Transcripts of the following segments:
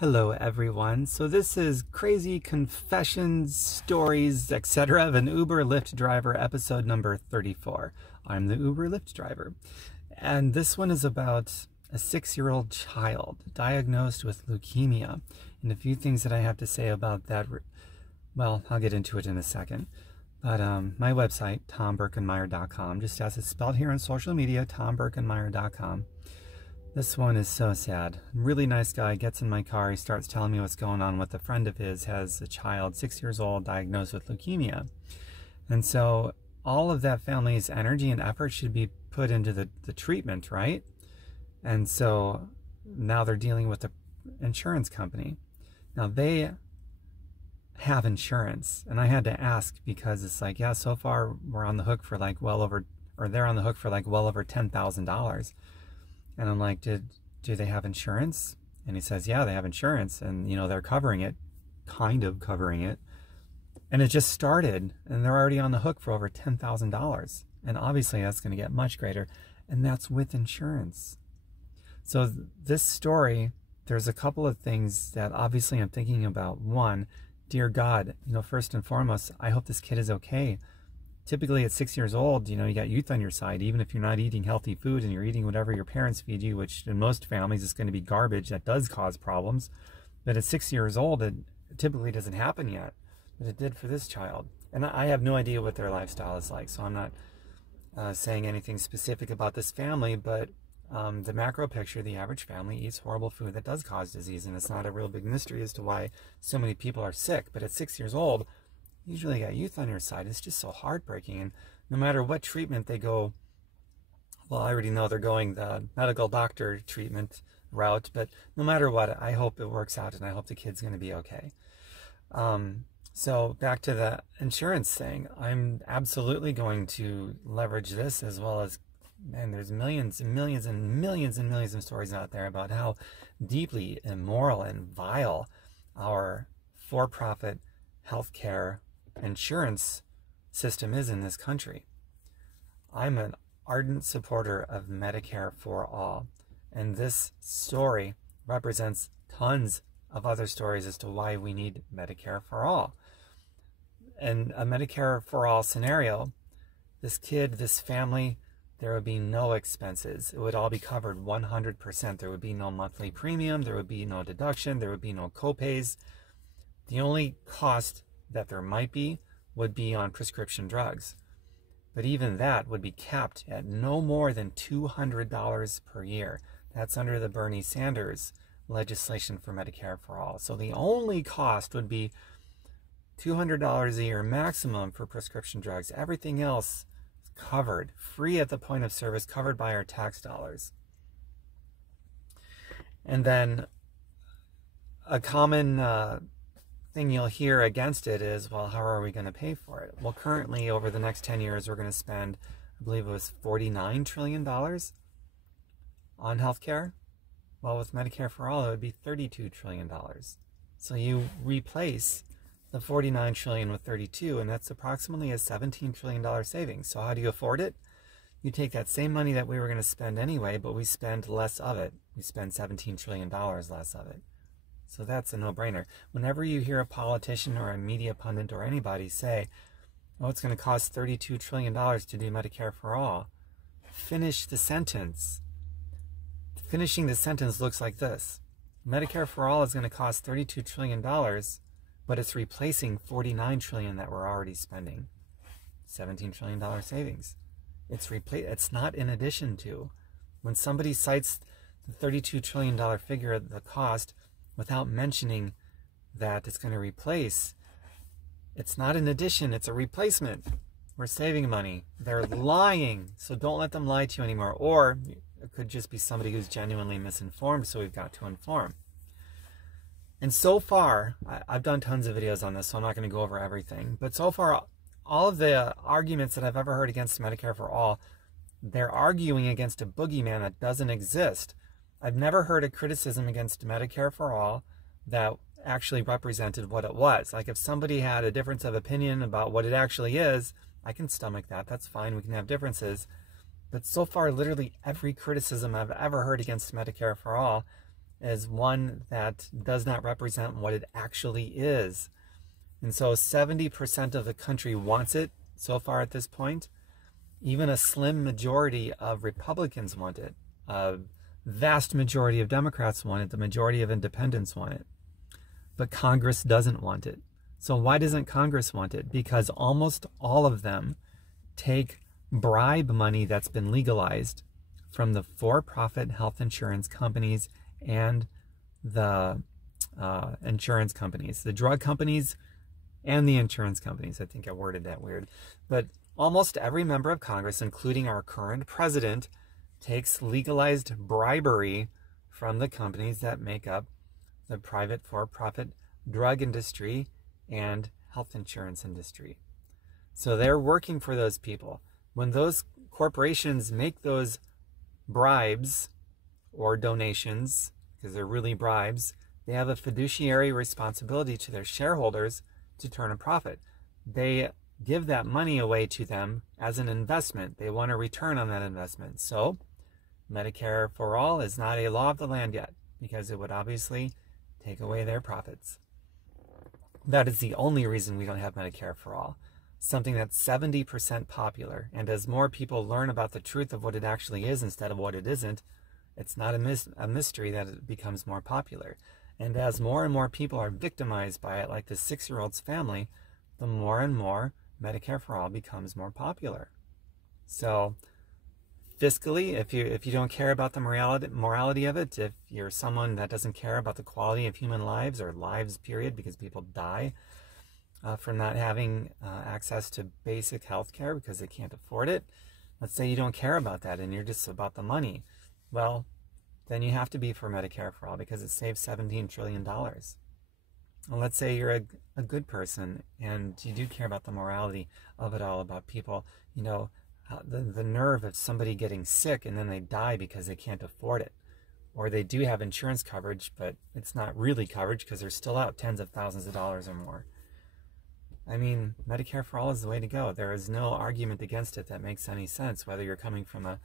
Hello everyone. So this is Crazy Confessions, Stories, etc. of an Uber Lyft driver, episode number 34. I'm the Uber Lyft driver. And this one is about a 6-year-old child diagnosed with leukemia. And a few things that I have to say about that, well, I'll get into it in a second. But my website, tombirkenmeyer.com, just as it's spelled here on social media, tombirkenmeyer.com. This one is so sad. Really nice guy gets in my car. He starts telling me what's going on with a friend of his, has a child, 6 years old, diagnosed with leukemia. And so all of that family's energy and effort should be put into the treatment, right? And so now they're dealing with the insurance company. Now they have insurance. And I had to ask because it's like, yeah, so far we're on the hook for like they're on the hook for like well over $10,000. And I'm like, do they have insurance? And he says, yeah, they have insurance. And, you know, they're covering it, kind of covering it. And it just started, and they're already on the hook for over $10,000. And obviously that's going to get much greater. And that's with insurance. So this story, there's a couple of things that obviously I'm thinking about. One, dear God, you know, first and foremost, I hope this kid is okay. Typically at 6 years old, you know, you got youth on your side. Even if you're not eating healthy food and you're eating whatever your parents feed you, which in most families is going to be garbage, that does cause problems. But at 6 years old, it typically doesn't happen yet. But it did for this child. And I have no idea what their lifestyle is like, so I'm not saying anything specific about this family, but the macro picture, the average family eats horrible food that does cause disease, and it's not a real big mystery as to why so many people are sick. But at 6 years old, usually got youth on your side. It's just so heartbreaking. And no matter what treatment they go, well, I already know they're going the medical doctor treatment route, but no matter what, I hope it works out and I hope the kid's going to be okay. So back to the insurance thing, I'm absolutely going to leverage this, as well as, man, there's millions and millions and millions and millions of stories out there about how deeply immoral and vile our for-profit healthcare insurance system is in this country. I'm an ardent supporter of Medicare for all, and this story represents tons of other stories as to why we need Medicare for all. And a Medicare for all scenario, this kid, this family, there would be no expenses. It would all be covered 100%. There would be no monthly premium, there would be no deduction, there would be no copays. The only cost that there might be would be on prescription drugs. But even that would be capped at no more than $200 per year. That's under the Bernie Sanders legislation for Medicare for all. So the only cost would be $200 a year maximum for prescription drugs. Everything else is covered, free at the point of service, covered by our tax dollars. And then a common thing you'll hear against it is, well, how are we going to pay for it? Well, currently over the next 10 years, we're going to spend, I believe it was $49 trillion on healthcare. Well, with Medicare for all, it would be $32 trillion. So you replace the $49 trillion with 32, and that's approximately a $17 trillion savings. So how do you afford it? You take that same money that we were going to spend anyway, but we spend less of it. We spend $17 trillion less of it. So that's a no-brainer. Whenever you hear a politician or a media pundit or anybody say, oh, it's going to cost $32 trillion to do Medicare for all, finish the sentence. Finishing the sentence looks like this. Medicare for all is going to cost $32 trillion, but it's replacing $49 trillion that we're already spending. $17 trillion savings. It's not in addition to. When somebody cites the $32 trillion figure of the cost, without mentioning that it's going to replace, it's not an addition, it's a replacement. We're saving money. They're lying, so don't let them lie to you anymore. Or it could just be somebody who's genuinely misinformed, so we've got to inform. And so far, I've done tons of videos on this, so I'm not going to go over everything. But so far, all of the arguments that I've ever heard against Medicare for all, they're arguing against a boogeyman that doesn't exist. I've never heard a criticism against Medicare for all that actually represented what it was. Like if somebody had a difference of opinion about what it actually is, I can stomach that. That's fine. We can have differences. But so far, literally every criticism I've ever heard against Medicare for all is one that does not represent what it actually is. And so 70% of the country wants it so far at this point. Even a slim majority of Republicans want it. A vast majority of Democrats want it. The majority of independents want it. But Congress doesn't want it. So why doesn't Congress want it? Because almost all of them take bribe money that's been legalized from the for-profit health insurance companies and the insurance companies, the drug companies and the insurance companies. I think I worded that weird. But almost every member of Congress, including our current president, takes legalized bribery from the companies that make up the private for-profit drug industry and health insurance industry. So they're working for those people. When those corporations make those bribes or donations, because they're really bribes, they have a fiduciary responsibility to their shareholders to turn a profit. They give that money away to them as an investment. They want a return on that investment. So Medicare for all is not a law of the land yet, because it would obviously take away their profits. That is the only reason we don't have Medicare for all. Something that's 70% popular. And as more people learn about the truth of what it actually is instead of what it isn't, it's not a mystery that it becomes more popular. And as more and more people are victimized by it, like the 6-year-old's family, the more and more Medicare for all becomes more popular. So fiscally, if you don't care about the morality of it, if you're someone that doesn't care about the quality of human lives or lives period, because people die from not having access to basic health care because they can't afford it. Let's say you don't care about that and you're just about the money. Well, then you have to be for Medicare for all because it saves $17 trillion. And let's say you're a good person and you do care about the morality of it all, about people, you know, the nerve of somebody getting sick and then they die because they can't afford it. Or they do have insurance coverage, but it's not really coverage because they're still out tens of thousands of dollars or more. I mean, Medicare for all is the way to go. There is no argument against it that makes any sense, whether you're coming from a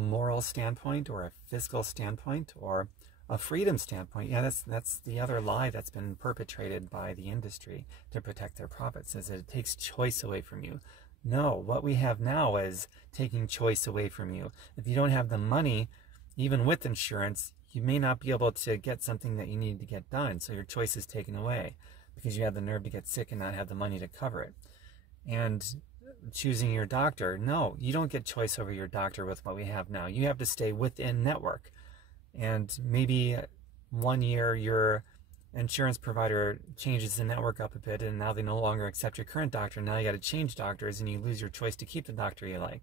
moral standpoint or a fiscal standpoint or a freedom standpoint. Yeah, that's the other lie that's been perpetrated by the industry to protect their profits, is that it takes choice away from you. No, what we have now is taking choice away from you. If you don't have the money, even with insurance, you may not be able to get something that you need to get done. So your choice is taken away because you have the nerve to get sick and not have the money to cover it. And choosing your doctor, no, you don't get choice over your doctor with what we have now. You have to stay within network. And maybe 1 year your insurance provider changes the network up a bit and now they no longer accept your current doctor. Now you got to change doctors and you lose your choice to keep the doctor you like.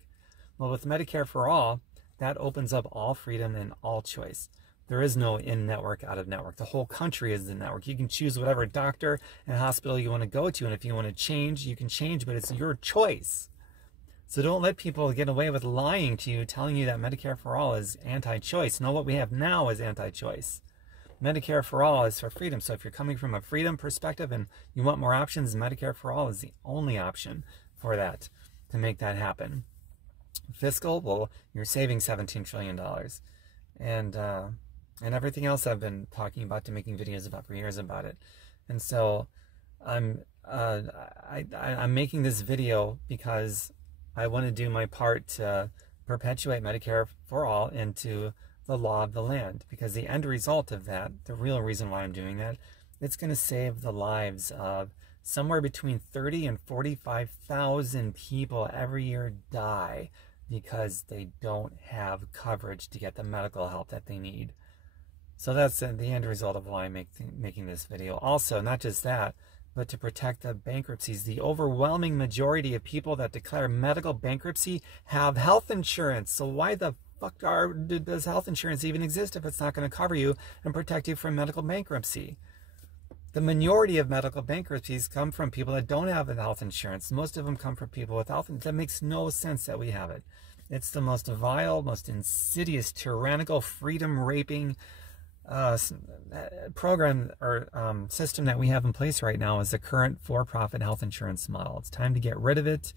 Well, with Medicare for all, that opens up all freedom and all choice. There is no in-network, out-of-network. The whole country is the network. You can choose whatever doctor and hospital you want to go to, and if you want to change, you can change, but it's your choice. So don't let people get away with lying to you, telling you that Medicare for all is anti-choice. No, what we have now is anti-choice. Medicare for all is for freedom. So if you're coming from a freedom perspective and you want more options, Medicare for all is the only option for that, to make that happen. Fiscal, well, you're saving $17 trillion. And everything else I've been talking about, to making videos about for years about it. And so I'm making this video because I want to do my part to perpetuate Medicare for all into the law of the land, because the end result of that, the real reason why I'm doing that, it's going to save the lives of somewhere between 30 and 45,000 people every year die because they don't have coverage to get the medical help that they need. So that's the end result of why I'm making this video. Also, not just that, but to protect the bankruptcies. The overwhelming majority of people that declare medical bankruptcy have health insurance. So why the fuck does health insurance even exist if it's not going to cover you and protect you from medical bankruptcy? The minority of medical bankruptcies come from people that don't have health insurance. Most of them come from people with health insurance. That makes no sense that we have it. It's the most vile, most insidious, tyrannical, freedom-raping program or system that we have in place right now is the current for-profit health insurance model. It's time to get rid of it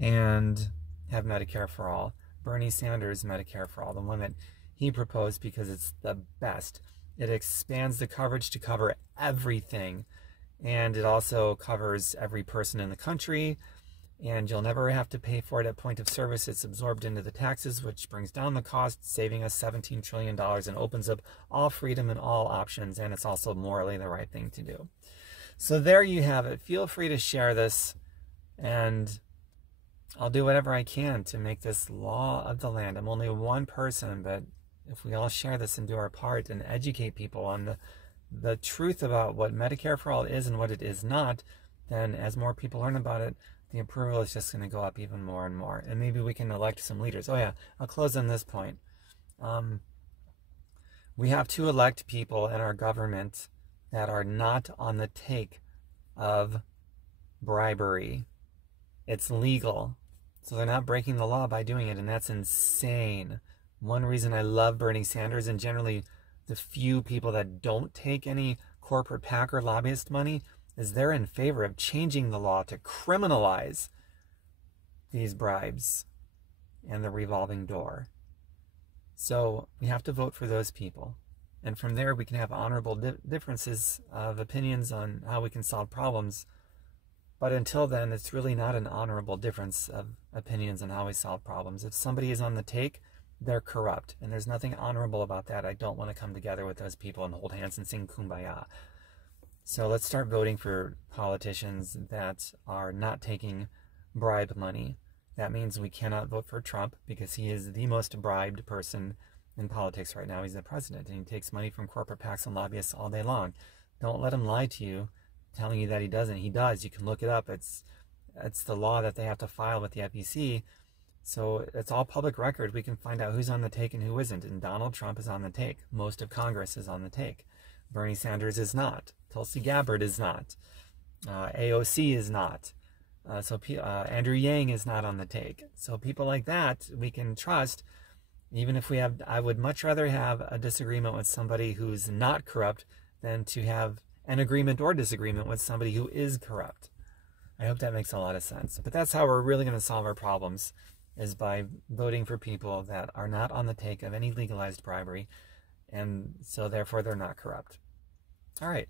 and have Medicare for all. Bernie Sanders' Medicare for all, the one that he proposed, because it's the best. It expands the coverage to cover everything. And it also covers every person in the country. And you'll never have to pay for it at point of service. It's absorbed into the taxes, which brings down the cost, saving us $17 trillion and opens up all freedom and all options. And it's also morally the right thing to do. So there you have it. Feel free to share this, and I'll do whatever I can to make this law of the land. I'm only one person, but if we all share this and do our part and educate people on the truth about what Medicare for All is and what it is not, then as more people learn about it, the approval is just going to go up even more and more. And maybe we can elect some leaders. Oh yeah, I'll close on this point. We have to elect people in our government that are not on the take of bribery. It's legal. So they're not breaking the law by doing it, and that's insane. One reason I love Bernie Sanders, and generally the few people that don't take any corporate PAC or lobbyist money, is they're in favor of changing the law to criminalize these bribes and the revolving door. So we have to vote for those people. And from there, we can have honorable differences of opinions on how we can solve problems. But until then, it's really not an honorable difference of opinions on how we solve problems. If somebody is on the take, they're corrupt. And there's nothing honorable about that. I don't want to come together with those people and hold hands and sing Kumbaya. So let's start voting for politicians that are not taking bribe money. That means we cannot vote for Trump because he is the most bribed person in politics right now. He's the president, and he takes money from corporate PACs and lobbyists all day long. Don't let him lie to you, telling you that he doesn't. He does. You can look it up. It's the law that they have to file with the FEC. So it's all public record. We can find out who's on the take and who isn't. And Donald Trump is on the take. Most of Congress is on the take. Bernie Sanders is not. Tulsi Gabbard is not. AOC is not. Andrew Yang is not on the take. So people like that we can trust. Even if I would much rather have a disagreement with somebody who's not corrupt than to have an agreement or disagreement with somebody who is corrupt. I hope that makes a lot of sense. But that's how we're really going to solve our problems, is by voting for people that are not on the take of any legalized bribery, and so therefore they're not corrupt. All right.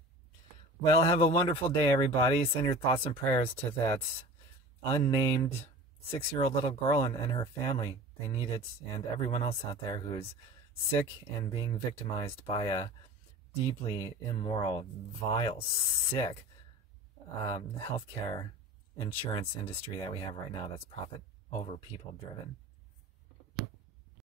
Well, have a wonderful day, everybody. Send your thoughts and prayers to that unnamed 6-year-old little girl and her family. They need it, and everyone else out there who's sick and being victimized by a deeply immoral, vile, sick healthcare insurance industry that we have right now that's profit over people driven.